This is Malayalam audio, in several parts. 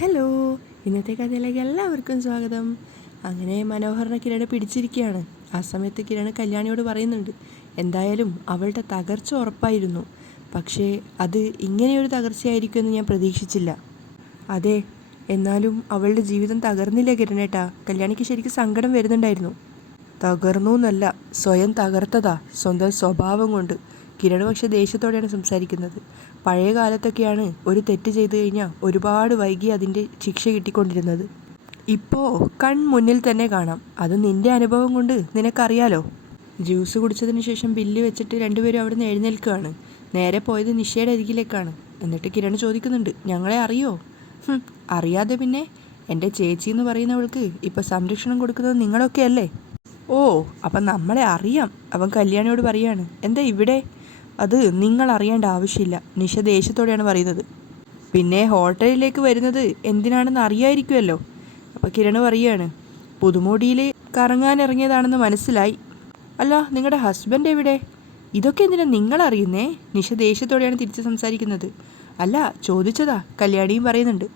ഹലോ, ഇന്നത്തെ കഥയിലേക്ക് എല്ലാവർക്കും സ്വാഗതം. അങ്ങനെ മനോഹറിനെ കിരണ് പിടിച്ചിരിക്കുകയാണ്. ആ സമയത്ത് കിരണ് കല്യാണിയോട് പറയുന്നുണ്ട്, എന്തായാലും അവളുടെ തകർച്ച ഉറപ്പായിരുന്നു. പക്ഷേ അത് ഇങ്ങനെയൊരു തകർച്ചയായിരിക്കുമെന്ന് ഞാൻ പ്രതീക്ഷിച്ചില്ല. അതെ, എന്നാലും അവളുടെ ജീവിതം തകർന്നില്ല കിരണേട്ടാ. കല്യാണിക്ക് ശരിക്കും സങ്കടം വരുന്നുണ്ടായിരുന്നു. തകർന്നു എന്നല്ല, സ്വയം തകർത്തതാ, സ്വന്തം സ്വഭാവം കൊണ്ട്. കിരൺ പക്ഷെ ദേഷ്യത്തോടെയാണ് സംസാരിക്കുന്നത്. പഴയ കാലത്തൊക്കെയാണ് ഒരു തെറ്റ് ചെയ്തു കഴിഞ്ഞാൽ ഒരുപാട് വൈകി അതിൻ്റെ ശിക്ഷ കിട്ടിക്കൊണ്ടിരുന്നത്. ഇപ്പോൾ കൺമുന്നിൽ തന്നെ കാണാം. അത് നിൻ്റെ അനുഭവം കൊണ്ട് നിനക്കറിയാലോ. ജ്യൂസ് കുടിച്ചതിന് ശേഷം ബില്ല് വെച്ചിട്ട് രണ്ടുപേരും അവിടെ നിന്ന് എഴുന്നേൽക്കുകയാണ്. നേരെ പോയത് നിഷയുടെ അരികിലേക്കാണ്. എന്നിട്ട് കിരൺ ചോദിക്കുന്നുണ്ട്, ഞങ്ങളെ അറിയോ? അറിയാതെ പിന്നെ, എൻ്റെ ചേച്ചി എന്ന് പറയുന്നവൾക്ക് ഇപ്പം സംരക്ഷണം കൊടുക്കുന്നത് നിങ്ങളൊക്കെ അല്ലേ? ഓ, അപ്പം നമ്മളെ അറിയാം. അവൻ കല്യാണിയോട് പറയാണ്, എന്താ ഇവിടെ? അത് നിങ്ങൾ അറിയേണ്ട ആവശ്യമില്ല, നിഷ ദേഷ്യത്തോടെയാണ് പറയുന്നത്. പിന്നെ ഹോട്ടലിലേക്ക് വരുന്നത് എന്തിനാണെന്ന് അറിയായിരിക്കുമല്ലോ. അപ്പോൾ കിരണ് പറയുകയാണ്, പുതുമോടിയിൽ കറങ്ങാനിറങ്ങിയതാണെന്ന് മനസ്സിലായി. അല്ല, നിങ്ങളുടെ ഹസ്ബൻഡ് എവിടെ? ഇതൊക്കെ എന്തിനാ നിങ്ങളറിയുന്നേ? നിഷ ദേഷ്യത്തോടെയാണ് തിരിച്ച് സംസാരിക്കുന്നത്. അല്ല, ചോദിച്ചതാ, കല്യാണിയും പറയുന്നുണ്ട്.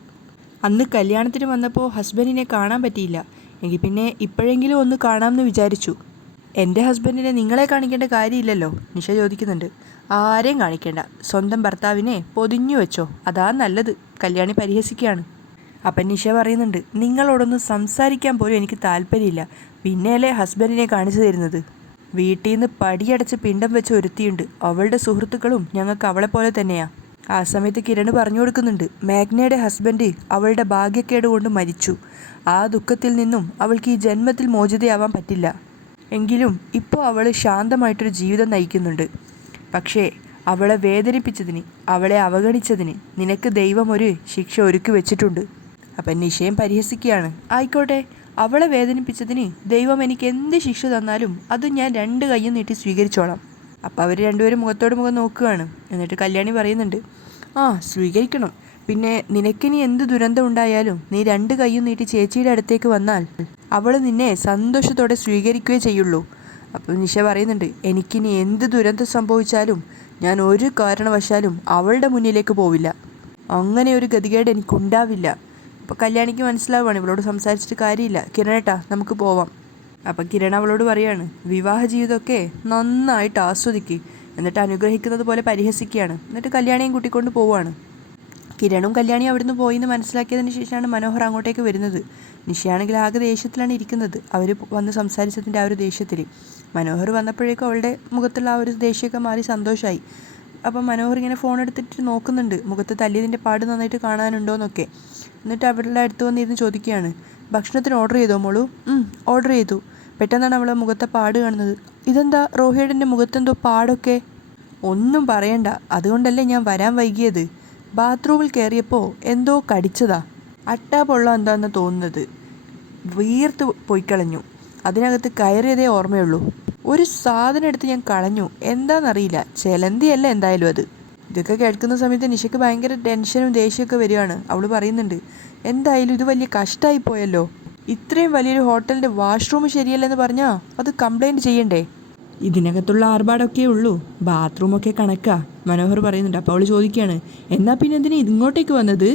അന്ന് കല്യാണത്തിന് വന്നപ്പോൾ ഹസ്ബൻഡിനെ കാണാൻ പറ്റിയില്ല. എങ്കിൽ പിന്നെ ഇപ്പോഴെങ്കിലും ഒന്ന് കാണാമെന്ന് വിചാരിച്ചു. എൻ്റെ ഹസ്ബൻഡിനെ നിങ്ങളെ കാണിക്കേണ്ട കാര്യമില്ലല്ലോ, നിഷ ചോദിക്കുന്നുണ്ട്. ആരെയും കാണിക്കേണ്ട, സ്വന്തം ഭർത്താവിനെ പൊതിഞ്ഞു വെച്ചോ, അതാ നല്ലത്, കല്യാണി പരിഹസിക്കുകയാണ്. അപ്പം നിഷ പറയുന്നുണ്ട്, നിങ്ങളോടൊന്ന് സംസാരിക്കാൻ പോലും എനിക്ക് താല്പര്യമില്ല, പിന്നെയല്ലേ ഹസ്ബൻഡിനെ കാണിച്ചു തരുന്നത്. വീട്ടിൽ നിന്ന് പടിയടച്ച് പിണ്ടം വെച്ച് ഒരുത്തിയുണ്ട്, അവളുടെ സുഹൃത്തുക്കളും ഞങ്ങൾക്ക് അവളെ പോലെ തന്നെയാണ്. ആ സമയത്ത് കിരണ് പറഞ്ഞു കൊടുക്കുന്നുണ്ട്, മേഘ്നയുടെ ഹസ്ബൻഡ് അവളുടെ ഭാഗ്യക്കേട് കൊണ്ട് മരിച്ചു. ആ ദുഃഖത്തിൽ നിന്നും അവൾക്ക് ഈ ജന്മത്തിൽ മോചിതയാവാൻ പറ്റില്ല. എങ്കിലും ഇപ്പോൾ അവൾ ശാന്തമായിട്ടൊരു ജീവിതം നയിക്കുന്നുണ്ട്. പക്ഷേ അവളെ വേദനിപ്പിച്ചതിന്, അവളെ അവഗണിച്ചതിന് നിനക്ക് ദൈവം ഒരു ശിക്ഷ ഒരുക്കി വെച്ചിട്ടുണ്ട്. അപ്പം നിഷയും പരിഹസിക്കുകയാണ്. ആയിക്കോട്ടെ, അവളെ വേദനിപ്പിച്ചതിന് ദൈവം എനിക്ക് എന്ത് ശിക്ഷ തന്നാലും അത് ഞാൻ 2 കൈയും നീട്ടി സ്വീകരിച്ചോളാം. അപ്പോൾ അവർ രണ്ടുപേരും മുഖത്തോട് മുഖം നോക്കുകയാണ്. എന്നിട്ട് കല്യാണി പറയുന്നുണ്ട്, ആ സ്വീകരിക്കണം. പിന്നെ നിനക്കിനി എന്ത് ദുരന്തം ഉണ്ടായാലും നീ 2 കൈയും നീട്ടി ചേച്ചിയുടെ അടുത്തേക്ക് വന്നാൽ അവൾ നിന്നെ സന്തോഷത്തോടെ സ്വീകരിക്കുകയേ ചെയ്യുള്ളൂ. അപ്പോൾ നിഷ പറയുന്നുണ്ട്, എനിക്കിനി എന്ത് ദുരന്തം സംഭവിച്ചാലും ഞാൻ ഒരു കാരണവശാലും അവളുടെ മുന്നിലേക്ക് പോവില്ല. അങ്ങനെ ഒരു ഗതികേട് എനിക്കുണ്ടാവില്ല. അപ്പോൾ കല്യാണിക്ക് മനസ്സിലാവുകയാണ് ഇവളോട് സംസാരിച്ചിട്ട് കാര്യമില്ല, കിരണേട്ടാ നമുക്ക് പോവാം. അപ്പം കിരൺ അവളോട് പറയാണ്, വിവാഹ ജീവിതമൊക്കെ നന്നായിട്ട് ആസ്വദിക്കുക. എന്നിട്ട് അനുഗ്രഹിക്കുന്നത് പോലെ പരിഹസിക്കുകയാണ്. എന്നിട്ട് കല്യാണിയും കൂട്ടിക്കൊണ്ട് പോവുകയാണ്. കിരണും കല്യാണിയും അവിടുന്ന് പോയി എന്ന് മനസ്സിലാക്കിയതിന് ശേഷമാണ് മനോഹർ അങ്ങോട്ടേക്ക് വരുന്നത്. നിഷയാണെങ്കിൽ ആകെ ദേഷ്യത്തിലാണ് ഇരിക്കുന്നത്, അവർ വന്ന് സംസാരിച്ചതിൻ്റെ ആ ഒരു ദേഷ്യത്തിൽ. മനോഹർ വന്നപ്പോഴേക്കും അവളുടെ മുഖത്തുള്ള ആ ഒരു ദേഷ്യമൊക്കെ മാറി സന്തോഷമായി. അപ്പം മനോഹർ ഇങ്ങനെ ഫോൺ എടുത്തിട്ട് നോക്കുന്നുണ്ട്, മുഖത്ത് തല്ലിയതിൻ്റെ പാട് നന്നായിട്ട് കാണാനുണ്ടോയെന്നൊക്കെ. എന്നിട്ട് അവളുടെ അടുത്ത് വന്നിരുന്ന് ചോദിക്കുകയാണ്, ഭക്ഷണത്തിന് ഓർഡർ ചെയ്തോ മോളൂ? ഓർഡർ ചെയ്തു. പെട്ടെന്നാണ് അവളെ മുഖത്തെ പാട് കാണുന്നത്. ഇതെന്താ റോഹിയുടെ മുഖത്തെന്തോ പാടൊക്കെ? ഒന്നും പറയണ്ട, അതുകൊണ്ടല്ലേ ഞാൻ വരാൻ വൈകിയത്. ബാത്റൂമിൽ കയറിയപ്പോൾ എന്തോ കടിച്ചതാ. അട്ടാ പൊള്ളം എന്താണെന്ന് തോന്നുന്നത്. വീർത്ത് പോയിക്കളഞ്ഞു. അതിനകത്ത് കയറിയതേ ഓർമ്മയുള്ളൂ. ഒരു സാധനം എടുത്ത് ഞാൻ കളഞ്ഞു, എന്താണെന്നറിയില്ല. ചെലന്തിയല്ല എന്തായാലും അത്. ഇതൊക്കെ കേൾക്കുന്ന സമയത്ത് നിഷയ്ക്ക് ഭയങ്കര ടെൻഷനും ദേഷ്യമൊക്കെ വരികയാണ്. അവൾ പറയുന്നുണ്ട്, എന്തായാലും ഇത് വലിയ കഷ്ടമായി പോയല്ലോ. ഇത്രയും വലിയൊരു ഹോട്ടലിൻ്റെ വാഷ്റൂം ശരിയല്ലെന്ന് പറഞ്ഞാൽ അത് കംപ്ലൈൻറ്റ് ചെയ്യണ്ടേ? ഇതിനകത്തുള്ള ആർഭാടൊക്കെ ഉള്ളൂ, ബാത്റൂമൊക്കെ കണക്കാ, മനോഹർ പറയുന്നുണ്ട്. അപ്പോൾ അവൾ ചോദിക്കുകയാണ്, എന്നാൽ പിന്നെ എന്തിനാ ഇങ്ങോട്ടേക്ക് വന്നത്?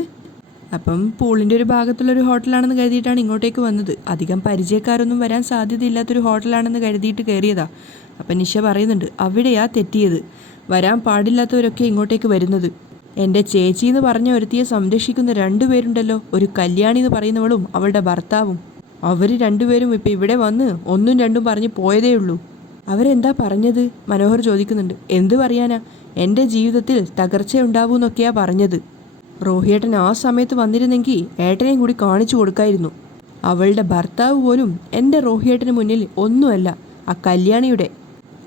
അപ്പം പൂളിൻ്റെ ഒരു ഭാഗത്തുള്ളൊരു ഹോട്ടലാണെന്ന് കരുതിയിട്ടാണ് ഇങ്ങോട്ടേക്ക് വന്നത്. അധികം പരിചയക്കാരൊന്നും വരാൻ സാധ്യതയില്ലാത്തൊരു ഹോട്ടലാണെന്ന് കരുതിയിട്ട് കയറിയതാ. അപ്പം നിഷ പറയുന്നുണ്ട്, അവിടെയാ തെറ്റിയത്. വരാൻ പാടില്ലാത്തവരൊക്കെ ഇങ്ങോട്ടേക്ക് വരുന്നത്. എൻ്റെ ചേച്ചി എന്ന് പറഞ്ഞ ഒരുത്തിയെ സംരക്ഷിക്കുന്ന 2 പേരുണ്ടല്ലോ, ഒരു കല്യാണി എന്ന് പറയുന്നവളും അവളുടെ ഭർത്താവും. അവർ 2 പേരും ഇപ്പം ഇവിടെ വന്ന് 1ഉം 2ഉം പറഞ്ഞ് പോയതേ ഉള്ളൂ. അവരെന്താ പറഞ്ഞത്? മനോഹർ ചോദിക്കുന്നുണ്ട്. എന്ത് പറയാനാ, എൻ്റെ ജീവിതത്തിൽ തകർച്ചയുണ്ടാവൂന്നൊക്കെയാ പറഞ്ഞത്. റോഹിയേട്ടൻ ആ സമയത്ത് വന്നിരുന്നെങ്കിൽ ഏട്ടനെയും കൂടി കാണിച്ചു കൊടുക്കായിരുന്നു. അവളുടെ ഭർത്താവ് പോലും എൻ്റെ റോഹിയേട്ടന് മുന്നിൽ ഒന്നുമല്ല, ആ കല്യാണിയുടെ.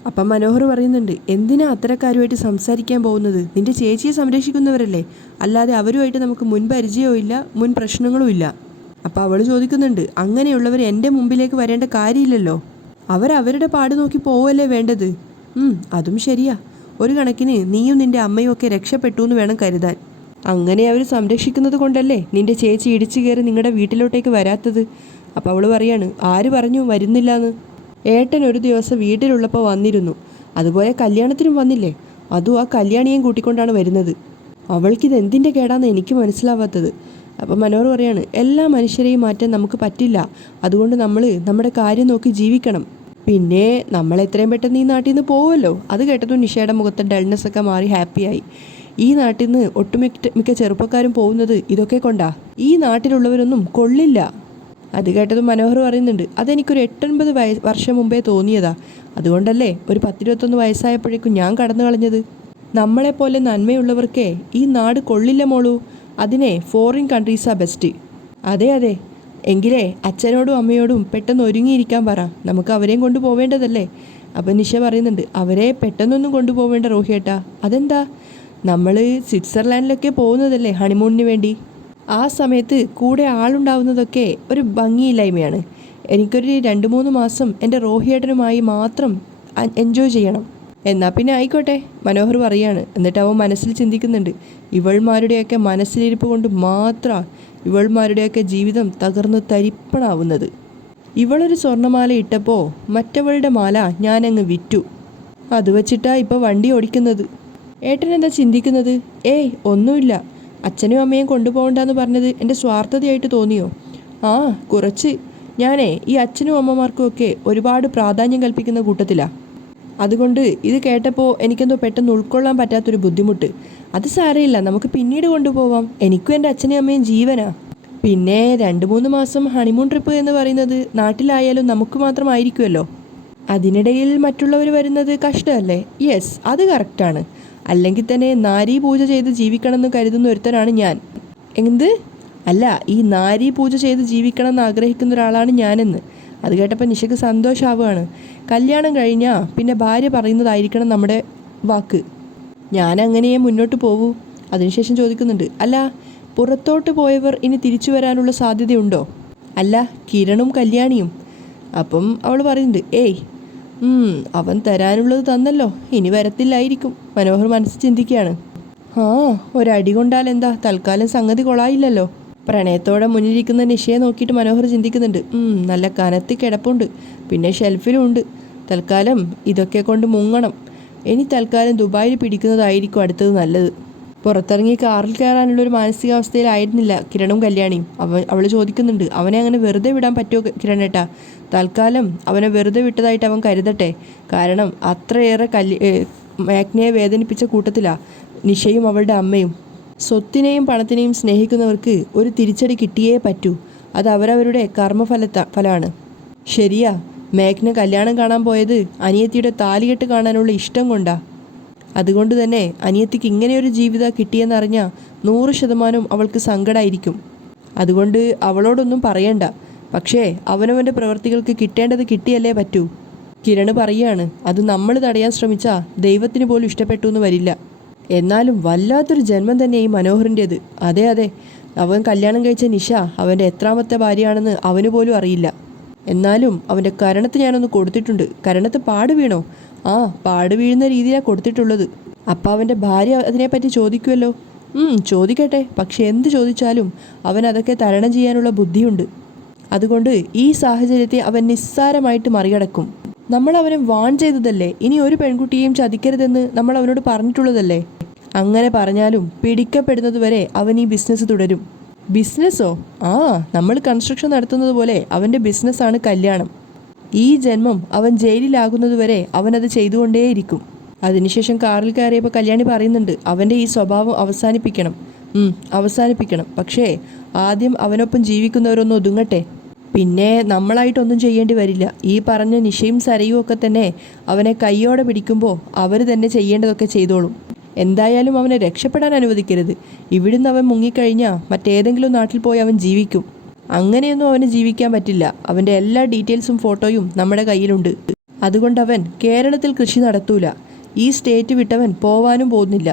അപ്പം മനോഹർ പറയുന്നുണ്ട്, എന്തിനാ അത്തരക്കാരുമായിട്ട് സംസാരിക്കാൻ പോകുന്നത്? നിൻ്റെ ചേച്ചിയെ സംരക്ഷിക്കുന്നവരല്ലേ, അല്ലാതെ അവരുമായിട്ട് നമുക്ക് മുൻ പരിചയവും ഇല്ല, മുൻ പ്രശ്നങ്ങളും ഇല്ല. അപ്പം അവൾ ചോദിക്കുന്നുണ്ട്, അങ്ങനെയുള്ളവർ എൻ്റെ മുമ്പിലേക്ക് വരേണ്ട കാര്യമില്ലല്ലോ, അവരവരുടെ പാട് നോക്കി പോവല്ലേ വേണ്ടത്. അതും ശരിയാ. ഒരു കണക്കിന് നീയും നിൻ്റെ അമ്മയും ഒക്കെ രക്ഷപ്പെട്ടു എന്ന് വേണം കരുതാൻ. അങ്ങനെ അവർ സംരക്ഷിക്കുന്നത് കൊണ്ടല്ലേ നിൻ്റെ ചേച്ചി ഇടിച്ചു കയറി നിങ്ങളുടെ വീട്ടിലോട്ടേക്ക് വരാത്തത്. അപ്പോൾ അവൾ പറയാണ്, ആര് പറഞ്ഞു വരുന്നില്ലാന്ന്? ഏട്ടൻ ഒരു ദിവസം വീട്ടിലുള്ളപ്പോൾ വന്നിരുന്നു, അതുപോലെ കല്യാണത്തിനും വന്നില്ലേ, അതും ആ കല്യാണിയെയും കൂട്ടിക്കൊണ്ടാണ് വരുന്നത്. അവൾക്കിത് എന്തിൻ്റെ കേടാന്ന് എനിക്ക് മനസ്സിലാവാത്തത്. അപ്പം മനോഹർ പറയാണ്, എല്ലാ മനുഷ്യരെയും മാറ്റാൻ നമുക്ക് പറ്റില്ല, അതുകൊണ്ട് നമ്മൾ നമ്മുടെ കാര്യം നോക്കി ജീവിക്കണം. പിന്നെ നമ്മൾ എത്രയും പെട്ടെന്ന് ഈ നാട്ടിൽ നിന്ന് പോവുമല്ലോ. അത് കേട്ടതും നിഷയുടെ മുഖത്തെ ഡൾനെസ് ഒക്കെ മാറി ഹാപ്പിയായി. ഈ നാട്ടിൽ നിന്ന് ഒട്ടുമിക്ക ചെറുപ്പക്കാരും പോകുന്നത് ഇതൊക്കെ കൊണ്ടാ. ഈ നാട്ടിലുള്ളവരൊന്നും കൊള്ളില്ല. അത് കേട്ടതും മനോഹർ പറയുന്നുണ്ട്, അതെനിക്കൊരു 8-9 വർഷം മുമ്പേ തോന്നിയതാ. അതുകൊണ്ടല്ലേ ഒരു 10-21 വയസ്സായപ്പോഴേക്കും ഞാൻ കടന്നു കളഞ്ഞത്. നമ്മളെപ്പോലെ നന്മയുള്ളവർക്കേ ഈ നാട് കൊള്ളില്ല മോളൂ. അതിനെ ഫോറിൻ കൺട്രീസാ ബെസ്റ്റ്. അതെ അതെ, എങ്കിലേ അച്ഛനോടും അമ്മയോടും പെട്ടെന്ന് ഒരുങ്ങിയിരിക്കാൻ പറ, നമുക്ക് അവരെയും കൊണ്ട് പോവേണ്ടതല്ലേ. അപ്പം നിഷ പറയുന്നുണ്ട്, അവരെ പെട്ടെന്നൊന്നും കൊണ്ടുപോവേണ്ട റോഹിയേട്ടാ. അതെന്താ? നമ്മൾ സ്വിറ്റ്സർലാൻഡിലൊക്കെ പോകുന്നതല്ലേ ഹണിമൂണിന് വേണ്ടി. ആ സമയത്ത് കൂടെ ആളുണ്ടാവുന്നതൊക്കെ ഒരു ഭംഗിയില്ലായ്മയാണ്. എനിക്കൊരു 2-3 മാസം എൻ്റെ റോഹിയേട്ടനുമായി മാത്രം എൻജോയ് ചെയ്യണം. എന്നാൽ പിന്നെ ആയിക്കോട്ടെ, മനോഹർ പറയാണ്. എന്നിട്ട് അവൻ മനസ്സിൽ ചിന്തിക്കുന്നുണ്ട്, ഇവൾമാരുടെയൊക്കെ മനസ്സിലിരിപ്പ് കൊണ്ട് മാത്രമാണ് ഇവൾമാരുടെയൊക്കെ ജീവിതം തകർന്ന് തരിപ്പണാവുന്നത്. ഇവളൊരു സ്വർണ്ണമാല ഇട്ടപ്പോൾ മറ്റവളുടെ മാല ഞാനങ്ങ് വിറ്റു. അത് വച്ചിട്ടാ ഇപ്പോൾ വണ്ടി ഓടിക്കുന്നത്. ഏട്ടൻ എന്താ ചിന്തിക്കുന്നത്? ഏയ് ഒന്നുമില്ല. അച്ഛനും അമ്മയും കൊണ്ടുപോകണ്ടെന്ന് പറഞ്ഞത് എൻ്റെ സ്വാർത്ഥതയായിട്ട് തോന്നിയോ? ആ, കുറച്ച്. ഞാനേ ഈ അച്ഛനും അമ്മമാർക്കും ഒക്കെ ഒരുപാട് പ്രാധാന്യം കൽപ്പിക്കുന്ന കൂട്ടത്തിലാണ്. അതുകൊണ്ട് ഇത് കേട്ടപ്പോൾ എനിക്കെന്തോ പെട്ടെന്ന് ഉൾക്കൊള്ളാൻ പറ്റാത്തൊരു ബുദ്ധിമുട്ട്. അത് സാരമില്ല, നമുക്ക് പിന്നീട് കൊണ്ടുപോവാം. എനിക്കും എൻ്റെ അച്ഛനും അമ്മയും ജീവനാ. പിന്നെ 2-3 മാസം ഹണിമൂൺ ട്രിപ്പ് എന്ന് പറയുന്നത് നാട്ടിലായാലും നമുക്ക് മാത്രമായിരിക്കുമല്ലോ. അതിനിടയിൽ മറ്റുള്ളവർ വരുന്നത് കഷ്ടമല്ലേ? യെസ്, അത് കറക്റ്റാണ്. അല്ലെങ്കിൽ തന്നെ നാരീ പൂജ ചെയ്ത് ജീവിക്കണമെന്ന് കരുതുന്ന ഒരുത്തനാണ് ഞാൻ. എന്ത്? അല്ല, ഈ നാരീ പൂജ ചെയ്ത് ജീവിക്കണം എന്ന് ആഗ്രഹിക്കുന്ന ഒരാളാണ് ഞാനെന്ന്. അത് കേട്ടപ്പോൾ നിഷയ്ക്ക് സന്തോഷമാവുകയാണ്. കല്യാണം കഴിഞ്ഞാൽ പിന്നെ ഭാര്യ പറയുന്നതായിരിക്കണം നമ്മുടെ വാക്ക്. ഞാൻ അങ്ങനെയേ മുന്നോട്ട് പോകൂ. അതിനുശേഷം ചോദിക്കുന്നുണ്ട്, അല്ല, പുറത്തോട്ട് പോയവർ ഇനി തിരിച്ചു വരാനുള്ള സാധ്യതയുണ്ടോ? അല്ല, കിരണും കല്യാണിയും. അപ്പം അവൾ പറയുന്നുണ്ട്, ഏയ് അവൻ തരാനുള്ളത് തന്നല്ലോ, ഇനി വരത്തില്ലായിരിക്കും. മനോഹർ മനസ്സിൽ ചിന്തിക്കുകയാണ്. ആ, ഒരടി കൊണ്ടാൽ എന്താ, തൽക്കാലം സംഗതി കൊള്ളായില്ലല്ലോ. പ്രണയത്തോടെ മുന്നിലിരിക്കുന്ന നിഷയെ നോക്കിയിട്ട് മനോഹർ ചിന്തിക്കുന്നുണ്ട്, നല്ല കനത്തി കിടപ്പുണ്ട്, പിന്നെ ഷെൽഫിലും ഉണ്ട്. തൽക്കാലം ഇതൊക്കെ കൊണ്ട് മുങ്ങണം. ഇനി തൽക്കാലം ദുബായിൽ പിടിക്കുന്നതായിരിക്കും അടുത്തത് നല്ലത്. പുറത്തിറങ്ങി കാറിൽ കയറാനുള്ളൊരു മാനസികാവസ്ഥയിലായിരുന്നില്ല കിരണും കല്യാണിയും. അവൾ ചോദിക്കുന്നുണ്ട്, അവനെ അങ്ങനെ വെറുതെ വിടാൻ പറ്റുമോ കിരണേട്ടാ? തൽക്കാലം അവനെ വെറുതെ വിട്ടതായിട്ട് അവൻ കരുതട്ടെ. കാരണം അത്രയേറെ മേഘ്നയെ വേദനിപ്പിച്ച കൂട്ടത്തിലാണ് നിഷയും അവളുടെ അമ്മയും. സ്വത്തിനെയും പണത്തിനെയും സ്നേഹിക്കുന്നവർക്ക് ഒരു തിരിച്ചടി കിട്ടിയേ പറ്റൂ. അത് അവരവരുടെ ഫലമാണ്. ശരിയാ, മേഘ്ന കല്യാണം കാണാൻ പോയത് അനിയത്തിയുടെ താലികെട്ട് കാണാനുള്ള ഇഷ്ടം കൊണ്ടാ. അതുകൊണ്ട് തന്നെ അനിയത്തിക്ക് ഇങ്ങനെയൊരു ജീവിതം കിട്ടിയെന്നറിഞ്ഞാൽ 100% അവൾക്ക് സങ്കടമായിരിക്കും. അതുകൊണ്ട് അവളോടൊന്നും പറയണ്ട. പക്ഷേ അവനവൻ്റെ പ്രവൃത്തികൾക്ക് കിട്ടേണ്ടത് കിട്ടിയല്ലേ പറ്റൂ. കിരണ് പറയാണ്, അത് നമ്മൾ തടയാൻ ശ്രമിച്ചാൽ ദൈവത്തിന് പോലും ഇഷ്ടപ്പെട്ടു എന്ന് വരില്ല. എന്നാലും വല്ലാത്തൊരു ജന്മം തന്നെ ഈ മനോഹറിൻ്റേത്. അതെ അതെ, അവൻ കല്യാണം കഴിച്ച നിഷ അവൻ്റെ എത്രാമത്തെ ഭാര്യയാണെന്ന് അവന് പോലും അറിയില്ല. എന്നാലും അവൻ്റെ കരണത്ത് ഞാനൊന്ന് കൊടുത്തിട്ടുണ്ട്. കരണത്ത് പാട് വീണോ? ആ, പാട് വീഴുന്ന രീതിയിലാണ് കൊടുത്തിട്ടുള്ളത്. അപ്പം അവൻ്റെ ഭാര്യ അതിനെപ്പറ്റി ചോദിക്കുമല്ലോ. ചോദിക്കട്ടെ. പക്ഷെ എന്ത് ചോദിച്ചാലും അവൻ അതൊക്കെ തരണം ചെയ്യാനുള്ള ബുദ്ധിയുണ്ട്. അതുകൊണ്ട് ഈ സാഹചര്യത്തെ അവൻ നിസ്സാരമായിട്ട് മറികടക്കും. നമ്മൾ അവനെ വാൺ ചെയ്തതല്ലേ, ഇനി ഒരു പെൺകുട്ടിയെയും ചതിക്കരുതെന്ന് നമ്മൾ അവനോട് പറഞ്ഞിട്ടുള്ളതല്ലേ. അങ്ങനെ പറഞ്ഞാലും പിടിക്കപ്പെടുന്നതുവരെ അവൻ ഈ ബിസിനസ് തുടരും. ബിസിനസ്സോ? ആ, നമ്മൾ കൺസ്ട്രക്ഷൻ നടത്തുന്നത് പോലെ അവൻ്റെ ബിസിനസ്സാണ് കല്യാണം. ഈ ജന്മം അവൻ ജയിലിലാകുന്നതുവരെ അവനത് ചെയ്തുകൊണ്ടേയിരിക്കും. അതിനുശേഷം കാറിൽ കയറിയപ്പോൾ കല്യാണി പറയുന്നുണ്ട്, അവൻ്റെ ഈ സ്വഭാവം അവസാനിപ്പിക്കണം. പക്ഷേ ആദ്യം അവനൊപ്പം ജീവിക്കുന്നവരൊന്ന് ഒതുങ്ങട്ടെ. പിന്നെ നമ്മളായിട്ടൊന്നും ചെയ്യേണ്ടി വരില്ല. ഈ പറഞ്ഞ നിഷയും സരയും ഒക്കെ തന്നെ അവനെ കൈയോടെ പിടിക്കുമ്പോൾ അവർ തന്നെ ചെയ്യേണ്ടതൊക്കെ ചെയ്തോളും. എന്തായാലും അവനെ രക്ഷപ്പെടാൻ അനുവദിക്കരുത്. ഇവിടുന്ന് അവൻ മുങ്ങിക്കഴിഞ്ഞാൽ മറ്റേതെങ്കിലും നാട്ടിൽ പോയി അവൻ ജീവിക്കും. അങ്ങനെയൊന്നും അവന് ജീവിക്കാൻ പറ്റില്ല. അവൻ്റെ എല്ലാ ഡീറ്റെയിൽസും ഫോട്ടോയും നമ്മുടെ കയ്യിലുണ്ട്. അതുകൊണ്ടവൻ കേരളത്തിൽ കൃഷി നടത്തൂല. ഈ സ്റ്റേറ്റ് വിട്ടവൻ പോവാനും പോകുന്നില്ല.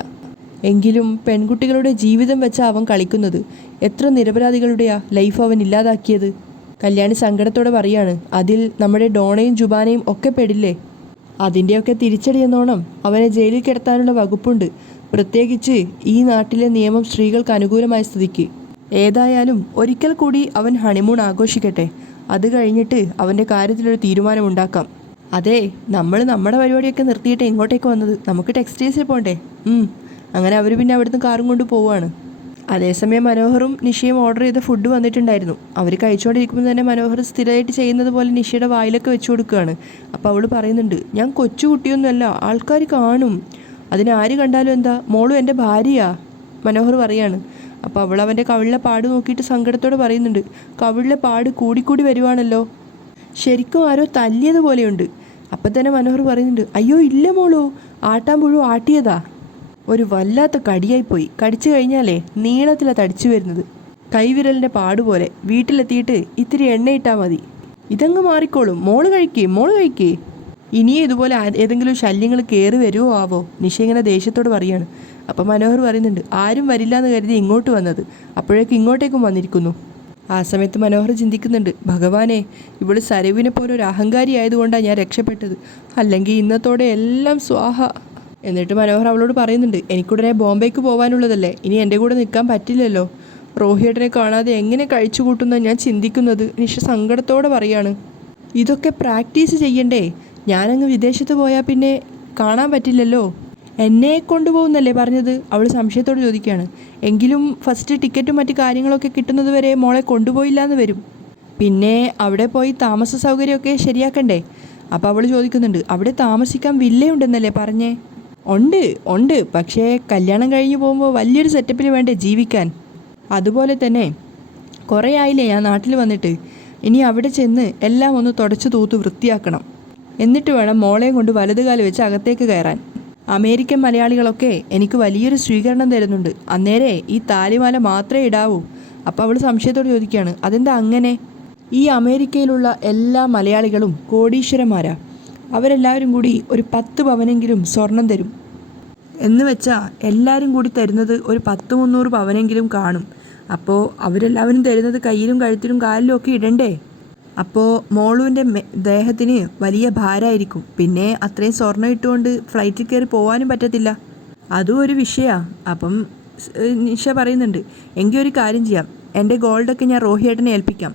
എങ്കിലും പെൺകുട്ടികളുടെ ജീവിതം വെച്ചാ അവൻ കളിക്കുന്നത്. എത്ര നിരപരാധികളുടെയാ ലൈഫ് അവൻ ഇല്ലാതാക്കിയത്. കല്യാണി സങ്കടത്തോടെ പറയാണ്, അതിൽ നമ്മുടെ ഡോണയും ജുബാനയും ഒക്കെ പെടില്ലേ? അതിൻ്റെയൊക്കെ തിരിച്ചടി എന്നോണം അവനെ ജയിലിൽ കിടത്താനുള്ള വകുപ്പുണ്ട്. പ്രത്യേകിച്ച് ഈ നാട്ടിലെ നിയമം സ്ത്രീകൾക്ക് അനുകൂലമായ സ്ഥിതിക്ക്. ഏതായാലും ഒരിക്കൽ കൂടി അവൻ ഹണിമൂൺ ആഘോഷിക്കട്ടെ. അത് കഴിഞ്ഞിട്ട് അവൻ്റെ കാര്യത്തിലൊരു തീരുമാനമുണ്ടാക്കാം. അതെ, നമ്മൾ നമ്മുടെ പരിപാടിയൊക്കെ നിർത്തിയിട്ട് ഇങ്ങോട്ടേക്ക് വന്നത്. നമുക്ക് ടെക്സ്റ്റൈൽസിൽ പോകണ്ടേ? അങ്ങനെ അവർ പിന്നെ അവിടുന്ന് കാറും കൊണ്ട് പോവുകയാണ്. അതേസമയം മനോഹറും നിഷയും ഓർഡർ ചെയ്ത ഫുഡ് വന്നിട്ടുണ്ടായിരുന്നു. അവർ കഴിച്ചുകൊണ്ടിരിക്കുമ്പോൾ തന്നെ മനോഹർ സ്ഥിരമായിട്ട് ചെയ്യുന്നത് പോലെ നിഷയുടെ വായിലൊക്കെ വെച്ച് കൊടുക്കുകയാണ്. അപ്പോൾ അവൾ പറയുന്നുണ്ട്, ഞാൻ കൊച്ചുകുട്ടിയൊന്നുമല്ല, ആൾക്കാർ കാണും, അതിനാര് കണ്ടാലും എന്താ, മോളും എൻ്റെ ഭാര്യയാ, മനോഹർ പറയാണ്. അപ്പോൾ അവൾ അവൻ്റെ കവിളിലെ പാട് നോക്കിയിട്ട് സങ്കടത്തോടെ പറയുന്നുണ്ട്, കവിളിലെ പാട് കൂടിക്കൂടി വരുവാണല്ലോ, ശരിക്കും ആരോ തല്ലിയതുപോലെയുണ്ട്. അപ്പം തന്നെ മനോഹർ പറയുന്നുണ്ട്, അയ്യോ ഇല്ല മോളൂ, ആട്ടാൻ പുഴു ആട്ടിയതാ, ഒരു വല്ലാത്ത കടിയായിപ്പോയി, കടിച്ചു കഴിഞ്ഞാലേ നീളത്തിലാണ് തടിച്ചു വരുന്നത്, കൈവിരലിൻ്റെ പാടുപോലെ, വീട്ടിലെത്തിയിട്ട് ഇത്തിരി എണ്ണയിട്ടാൽ മതി, ഇതങ്ങ് മാറിക്കോളും, മോള് കഴിക്കേ. ഇനിയും ഇതുപോലെ ഏതെങ്കിലും ശല്യങ്ങൾ കയറി വരുമോ ആവോ, നിഷ ഇങ്ങനെ ദേഷ്യത്തോട് പറയാണ്. അപ്പം മനോഹർ പറയുന്നുണ്ട്, ആരും വരില്ല എന്ന് കരുതി ഇങ്ങോട്ട് വന്നത്, അപ്പോഴേക്കും ഇങ്ങോട്ടേക്കും വന്നിരിക്കുന്നു. ആ സമയത്ത് മനോഹർ ചിന്തിക്കുന്നുണ്ട്, ഭഗവാനെ, ഇവള് സരവിനെ പോലെ ഒരു അഹങ്കാരി ആയതുകൊണ്ടാണ് ഞാൻ രക്ഷപ്പെട്ടത്, അല്ലെങ്കിൽ ഇന്നത്തോടെ എല്ലാം സ്വാഹ. എന്നിട്ട് മനോഹർ അവളോട് പറയുന്നുണ്ട്, എനിക്കുടനെ ബോംബെക്ക് പോകാനുള്ളതല്ലേ, ഇനി എൻ്റെ കൂടെ നിൽക്കാൻ പറ്റില്ലല്ലോ, റോഹിയേട്ടനെ കാണാതെ എങ്ങനെ കഴിച്ചു കൂട്ടുന്ന ഞാൻ ചിന്തിക്കുന്നത്, നിഷ സങ്കടത്തോടെ പറയാണ്. ഇതൊക്കെ പ്രാക്ടീസ് ചെയ്യണ്ടേ, ഞാനങ്ങ് വിദേശത്ത് പോയാൽ പിന്നെ കാണാൻ പറ്റില്ലല്ലോ, എന്നെ കൊണ്ടുപോകുന്നല്ലേ പറഞ്ഞത്, അവൾ സംശയത്തോട് ചോദിക്കുകയാണ്. എങ്കിലും ഫസ്റ്റ് ടിക്കറ്റും മറ്റു കാര്യങ്ങളൊക്കെ കിട്ടുന്നത് വരെ മോളെ കൊണ്ടുപോയില്ല എന്ന് വരും, പിന്നെ അവിടെ പോയി താമസ സൗകര്യമൊക്കെ ശരിയാക്കണ്ടേ. അപ്പോൾ അവൾ ചോദിക്കുന്നുണ്ട്, അവിടെ താമസിക്കാൻ വില്ലയുണ്ടെന്നല്ലേ പറഞ്ഞേ. ഉണ്ട്, പക്ഷേ കല്യാണം കഴിഞ്ഞ് പോകുമ്പോൾ വലിയൊരു സെറ്റപ്പിൽ വേണ്ടേ ജീവിക്കാൻ. അതുപോലെ തന്നെ കുറേ ആയില്ലേ ഞാൻ നാട്ടിൽ വന്നിട്ട്, ഇനി അവിടെ ചെന്ന് എല്ലാം ഒന്ന് തുടച്ച് തൂത്ത് വൃത്തിയാക്കണം, എന്നിട്ട് വേണം മോളെയും കൊണ്ട് വലതുകാല് വെച്ച് അകത്തേക്ക് കയറാൻ. അമേരിക്കൻ മലയാളികളൊക്കെ എനിക്ക് വലിയൊരു സ്വീകരണം തരുന്നുണ്ട്, അന്നേരെ ഈ താലിമാല മാത്രമേ ഇടാവൂ. അപ്പോൾ അവൾ സംശയത്തോട് ചോദിക്കുകയാണ്, അതെന്താ അങ്ങനെ? ഈ അമേരിക്കയിലുള്ള എല്ലാ മലയാളികളും കോടീശ്വരന്മാരാ, അവരെല്ലാവരും കൂടി ഒരു 10 പവനെങ്കിലും സ്വർണം തരും, എന്ന് വെച്ചാൽ എല്ലാവരും കൂടി തരുന്നത് ഒരു 100-300 പവനെങ്കിലും കാണും. അപ്പോൾ അവരെല്ലാവരും തരുന്നത് കയ്യിലും കഴുത്തിലും കാലിലും ഒക്കെ ഇടണ്ടേ. അപ്പോൾ മോളുവിൻ്റെ ദേഹത്തിന് വലിയ ഭാരമായിരിക്കും, പിന്നെ അത്രയും സ്വർണ്ണം ഇട്ടുകൊണ്ട് ഫ്ലൈറ്റിൽ കയറി പോകാനും പറ്റത്തില്ല, അതും ഒരു വിഷയമാണ്. അപ്പം നിഷ പറയുന്നുണ്ട്, എങ്കിൽ ഒരു കാര്യം ചെയ്യാം, എൻ്റെ ഗോൾഡൊക്കെ ഞാൻ റോഹിയേട്ടനെ ഏൽപ്പിക്കാം,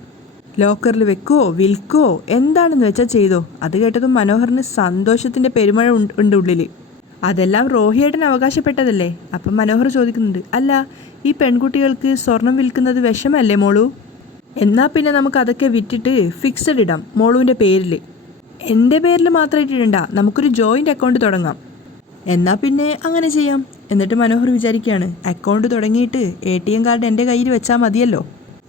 ലോക്കറിൽ വെക്കുവോ വിൽക്കുവോ എന്താണെന്ന് വെച്ചാൽ ചെയ്തോ. അത് കേട്ടതും മനോഹറിന് സന്തോഷത്തിൻ്റെ പെരുമഴ ഉണ്ട് ഉള്ളിൽ. അതെല്ലാം റോഹിയേട്ടൻ അവകാശപ്പെട്ടതല്ലേ. അപ്പം മനോഹർ ചോദിക്കുന്നുണ്ട്, അല്ല ഈ പെൺകുട്ടികൾക്ക് സ്വർണം വിൽക്കുന്നത് വിഷമല്ലേ മോളു? എന്നാൽ പിന്നെ നമുക്ക് അതൊക്കെ വിറ്റിട്ട് ഫിക്സഡ് ഇടാം മോളുവിൻ്റെ പേരിൽ, എൻ്റെ പേരിൽ മാത്രമായിട്ട് ഇടണ്ട, നമുക്കൊരു ജോയിൻ്റ് അക്കൗണ്ട് തുടങ്ങാം. എന്നാൽ പിന്നെ അങ്ങനെ ചെയ്യാം. എന്നിട്ട് മനോഹർ വിചാരിക്കുകയാണ്, അക്കൗണ്ട് തുടങ്ങിയിട്ട് ATM കാർഡ് എൻ്റെ കയ്യിൽ വെച്ചാൽ മതിയല്ലോ,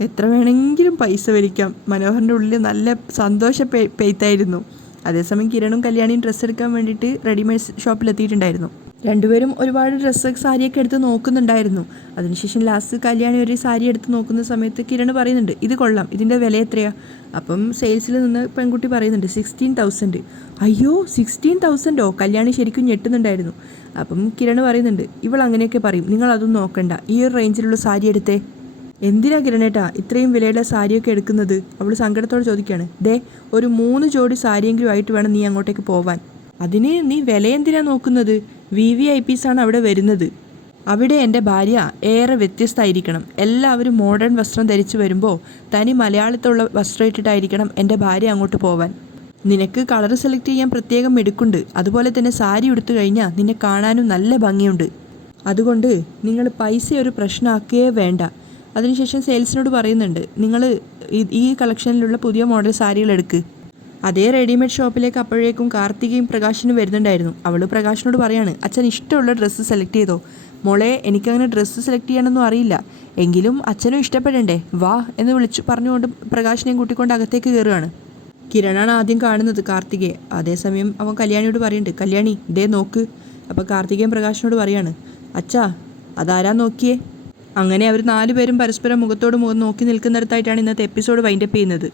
എത്ര വേണമെങ്കിലും പൈസ വലിക്കാം. മനോഹറിൻ്റെ ഉള്ളിൽ നല്ല സന്തോഷ പെയ്ത്തായിരുന്നു. അതേസമയം കിരണും കല്യാണിയും ഡ്രസ്സ് എടുക്കാൻ വേണ്ടിയിട്ട് റെഡിമെയ്ഡ് ഷോപ്പിലെത്തിയിട്ടുണ്ടായിരുന്നു. രണ്ടുപേരും ഒരുപാട് ഡ്രസ്സ് സാരിയൊക്കെ എടുത്ത് നോക്കുന്നുണ്ടായിരുന്നു. അതിനുശേഷം ലാസ്റ്റ് കല്യാണി ഒരു സാരി എടുത്ത് നോക്കുന്ന സമയത്ത് കിരൺ പറയുന്നുണ്ട്, ഇത് കൊള്ളാം, ഇതിൻ്റെ വില എത്രയാണ്? അപ്പം സെയിൽസിൽ നിന്ന് പെൺകുട്ടി പറയുന്നുണ്ട് 16,000. അയ്യോ 16,000ഓ? കല്യാണി ശരിക്കും ഞെട്ടുന്നുണ്ടായിരുന്നു. അപ്പം കിരൺ പറയുന്നുണ്ട്, ഇവൾ അങ്ങനെയൊക്കെ പറയും, നിങ്ങളതൊന്നും നോക്കണ്ട, ഈ ഒരു റേഞ്ചിലുള്ള സാരി എടുത്തേ. എന്തിനാ കിരണേട്ടാ ഇത്രയും വിലയുടെ സാരിയൊക്കെ എടുക്കുന്നത്? അവൾ സങ്കടത്തോടെ ചോദിക്കുകയാണ്. ഒരു 3 ജോഡി സാരിയെങ്കിലും ആയിട്ട് വേണം നീ അങ്ങോട്ടേക്ക് പോവാൻ. അതിന് നീ വില എന്തിനാ നോക്കുന്നത്? VVIPs ആണ് അവിടെ വരുന്നത്. അവിടെ എൻ്റെ ഭാര്യ ഏറെ വ്യത്യസ്തമായിരിക്കണം. എല്ലാവരും മോഡേൺ വസ്ത്രം ധരിച്ച് വരുമ്പോൾ തനി മലയാളത്തിലുള്ള വസ്ത്രം ഇട്ടിട്ടായിരിക്കണം എൻ്റെ ഭാര്യ അങ്ങോട്ട് പോവാൻ. നിനക്ക് കളർ സെലക്ട് ചെയ്യാൻ പ്രത്യേകം എടുക്കുന്നുണ്ട്, അതുപോലെ തന്നെ സാരി ഉടുത്തു കഴിഞ്ഞാൽ നിന്നെ കാണാനും നല്ല ഭംഗിയുണ്ട്. അതുകൊണ്ട് നിങ്ങൾ പൈസ ഒരു പ്രശ്നമാക്കുകയേ വേണ്ട. അതിനുശേഷം സെയിൽസിനോട് പറയുന്നുണ്ട്, നിങ്ങൾ ഈ കളക്ഷനിലുള്ള പുതിയ മോഡൽ സാരികൾ എടുക്ക്. അതേ റെഡിമെയ്ഡ് ഷോപ്പിലേക്ക് അപ്പോഴേക്കും കാർത്തികയും പ്രകാശിനും വരുന്നുണ്ടായിരുന്നു. അവൾ പ്രകാശിനോട് പറയാണ്, അച്ഛൻ ഇഷ്ടമുള്ള ഡ്രസ്സ് സെലക്ട് ചെയ്തോ. മോളെ, എനിക്കങ്ങനെ ഡ്രസ്സ് സെലക്ട് ചെയ്യാനൊന്നും അറിയില്ല, എങ്കിലും അച്ഛനും ഇഷ്ടപ്പെടണ്ടേ, വാ എന്ന് പറഞ്ഞുകൊണ്ട് പ്രകാശിനെയും കൂട്ടിക്കൊണ്ട് അകത്തേക്ക് കയറുകയാണ്. കിരണാണ് ആദ്യം കാണുന്നത് കാർത്തികയെ. അതേസമയം അവൻ കല്യാണിയോട് പറയുന്നുണ്ട്, കല്യാണി നോക്ക്. അപ്പോൾ കാർത്തികയും പ്രകാശിനോട് പറയാണ്, അച്ഛാ അതാരാ നോക്കിയേ. അങ്ങനെ അവർ 4 പേരും പരസ്പരം മുഖത്തോട് മുഖം നോക്കി നിൽക്കുന്നിടത്തായിട്ടാണ് ഇന്നത്തെ എപ്പിസോഡ് വൈൻഡപ്പ് ചെയ്യുന്നത്.